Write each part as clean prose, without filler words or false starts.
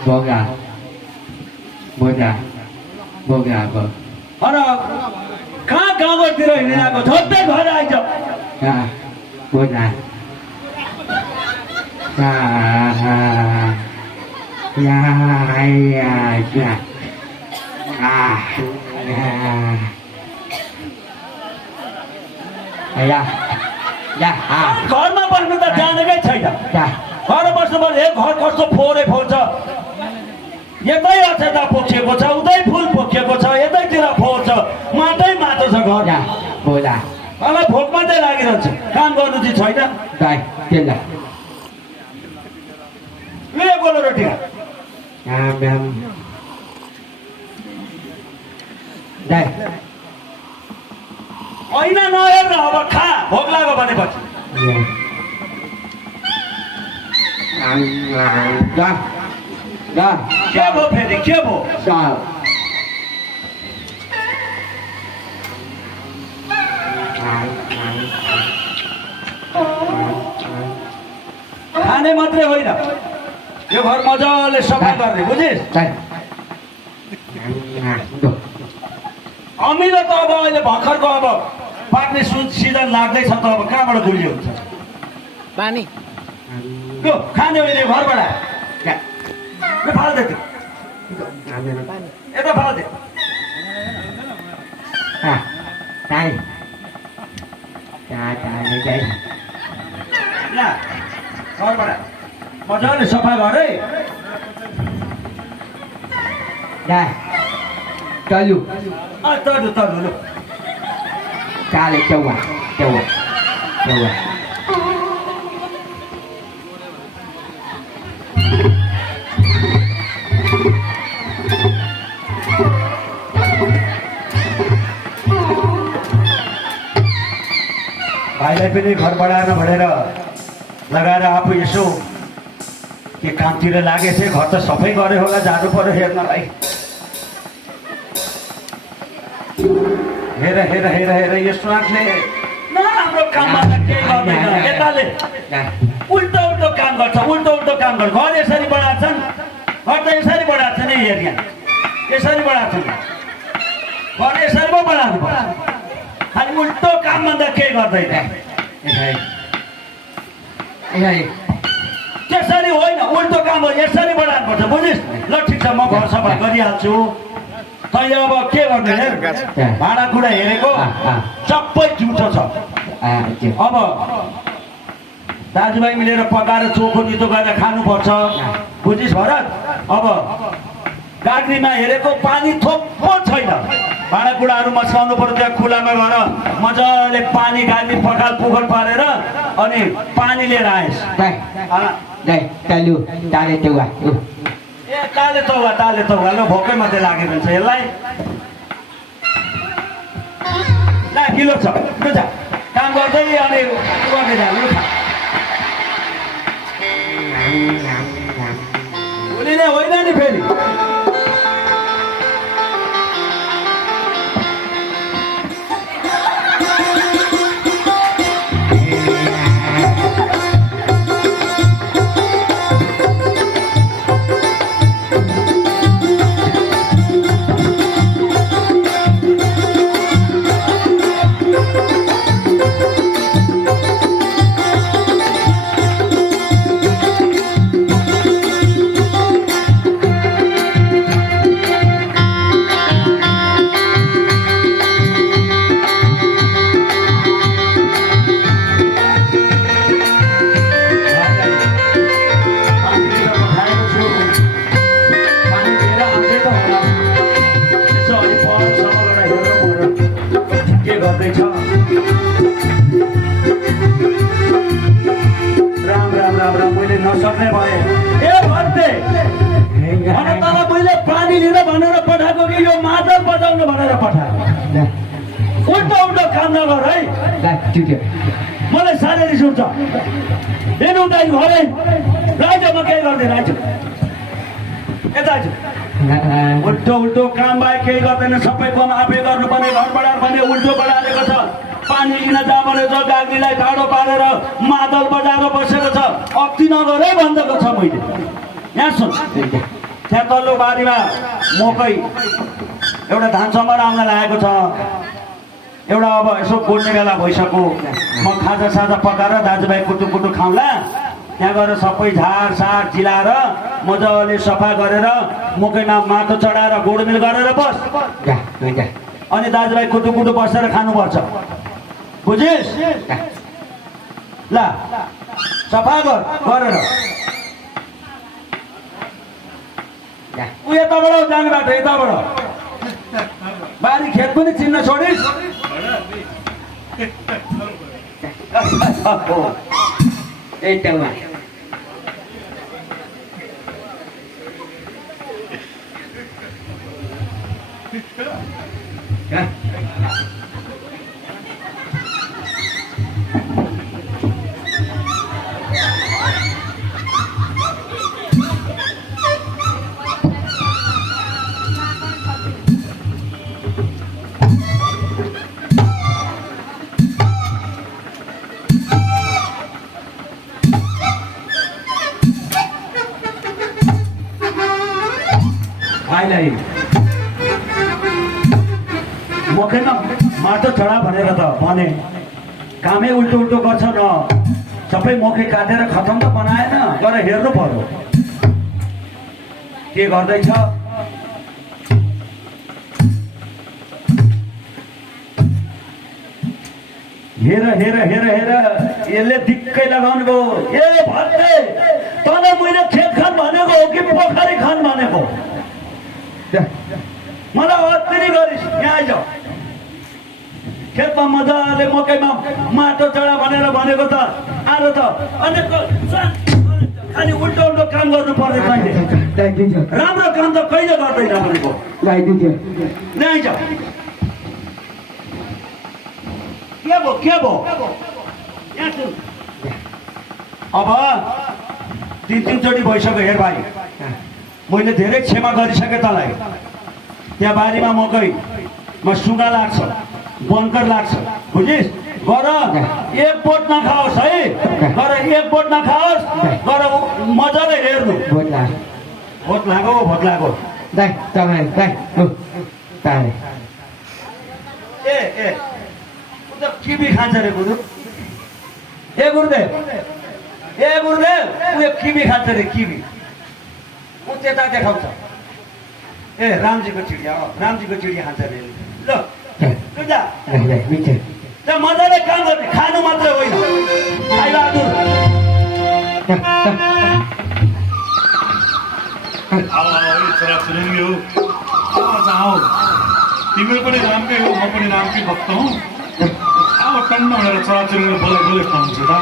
Boga. Boga. Boga. अरे कहाँ गाउँघरतिर हिँडिरहेको झट्टै घर आइज Boga. घरमा बस्नु त जानेकै छैन घर बस्नुपर्छ घर कस्तो फोहोरै फोहोर छ यतै अक्षता पोखिएको छ उतै फुल पोखिएको छ यतैतिर फोहोर छ माटै माटो छ घर मलाई भोक मात्रै लागिरहन्छ काम गर्नु चाहिँ छैन ले गोलो रोटी होइन नहेर अब खा भोक लाग्यो भनेपछि के भयो फेरि के भयो खाने मात्रै होइन यो घर मजाले सफा गर्ने बुझिस् अमिलो त अब अहिले भर्खरको अब पाक्ने सिजन लाग्दैछ त अब कहाँबाट गुलियो हुन्छ पानी यो खाने अहिले घरबाट फाल्दै त्यो यता फाल्दै घरबाट मजाले सफा गर है Tolu. तर्नु लु Kale coba. भाइलाई पनि घर बढाएन भनेर लगाएर आफू यसो के कामतिर लागेको थिएँ घर त सफै गरे होला जानु पर्यो हेर्नलाई हेर यस्तो आँखले नराम्रो काममा त केही गर्दैन यताले उल्टो काम गर्छ घर यसरी बढाएछन् घर त यसरी बढाएको छ नि हेर यहाँ यसरी बढाएको छ घर यसरी पो बढाएको खालि उल्टो काममा त केही गर्दैन त्यसरी होइन उल्टो काम हो यसरी बढाउनुपर्छ बुझिस् ल ठिक छ म घर सफा गरिहाल्छु तैँले अब के गर्ने हेर भाँडाकुँडा हेरेको सबै झुटो छ अब दाजुभाइ मिलेर पकाएर चोखो नितो गरेर खानुपर्छ बुझिस् भरत अब गाग्रीमा हेरेको पानी थोप्पो छैन भाँडाकुँडाहरू मस्काउनु पर्यो त्यहाँ खुलामा गएर मजाले पानी गाग्री पखाल पोखर पारेर अनि पानी लिएर आएस् ए ताले तौवा ल भोकै मात्रै लाग्यो भन्छ यसलाई ला किलो छ लु जा काम गर्दै अनि गर्ने जा लु भोलि होइन नि फेरि नसक्ने भए ए भर्ते भने तँलाई मैले पानी लिन भनेर पठाएको कि यो मादल बजाउनु भनेर पठाएको उल्टो काम नगर है मलाई साह्रै रिस उठ्छ हेर्नु उता घरै राज म केही गर्दैन आइज यता आइज उल्टो काम बाहेक केही गर्दैन सबै काम आफै गर्नुपर्ने घर बढाएर भने उल्टो बढाएको छ पानी लिन जा भनेर गाग्रीलाई टाढो पारेर मादल बजाएर बसेको छ अति नगरै भनेको छ मैले यहाँ सुन त्यहाँ तल्लो बारीमा मकै एउटा धान सम्हार आउन लागेको छ। एउटा अब यसो गोड्ने बेला भइसक्यो। म खाजा साजा पकाएर दाजुभाइ कुटु खाउँला। त्यहाँ गएर सबै झार सार जिलाएर मजाले सफा गरेर मकैमा माटो चढाएर गोडमेल गरेर बस। अनि दाजुभाइ कुटु बसेर खानुपर्छ, बुझिस्? ल सफा गरेर ऊ यताबाट जाने बाटो यताबाट बारी खेत पनि चिन्न छोडिस्। भाइलाई मकैमा माटो चढा भनेर त भने कामै उल्टो गर्छ न। सबै मकै काटेर खतम त बनाएन, गएर हेर्नु पर्यो के गर्दैछ। हेर हेर हेर हेर यसले दिक्कै लगाउनु भयो। ए भन्ने तँलाई मैले खेत खान भनेको हो कि पोखरी खान भनेको? मलाई अत्तिरी गरिस्। यहाँ आइज खेतमा मजाले मकैमा माटो चढा भनेर भनेको त आज त अनि खालि उल्टो काम गर्नु पर्ने तैँले। राम्रो काम त कहिले गर्दैन भनेको। यहाँ आइज के भयो यहाँ सुन। अब 3 चोटि भइसक्यो। हेर भाइ, मैले धेरै क्षमा गरिसकेँ तँलाई। त्यहाँ बारीमा मकैमा सुगा लाग्छ, बनकर लाग्छ, बुझिस्? गर एक बोट नखाओस् है, गर एक बोट नखाओस्, गर मजाले हेर्नु। भोट लाग्यो ए किबी खान्छ रे गुरु। ए गुरुदेव ऊ किबी खान्छ रे, किबी ऊ त्यता देखाउँछ। ए रामजीको चिडिया हो, रामजीको चिडिया खान्छ रे। ल मजाले काम गर्ने, खानु मात्रै होइन। तिम्रो पनि रामकै हो, म पनि रामकै भक्त हौ। अब टन्न भनेर चराचुरुङ्गी बोलाइ खुवाउँछ त।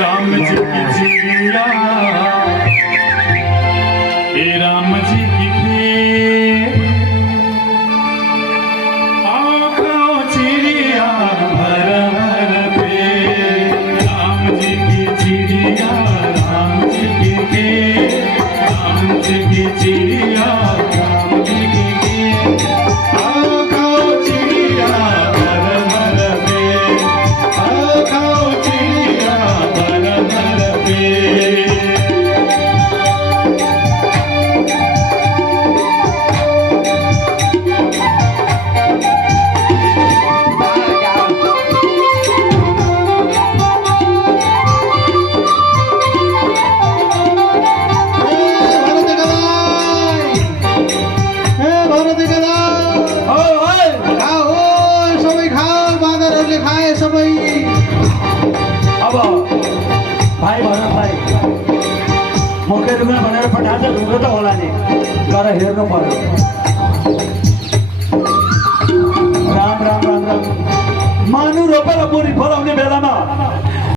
राम जी की चिड़िया, राम जी की खेत, आओ चिड़िया भर भर पे। राम जी की चिड़िया, राम जी की खेत, राम जी की चिड़िया, राम जी की खेत, आओ चिड़िया भर भर पे, आओ चिड़िया भर भर पे। अब भाइ भनलाई मकै ढुङ्गा भनेर पठाएको ढुङ्गो त होला नि, गएर हेर्नु पर्यो।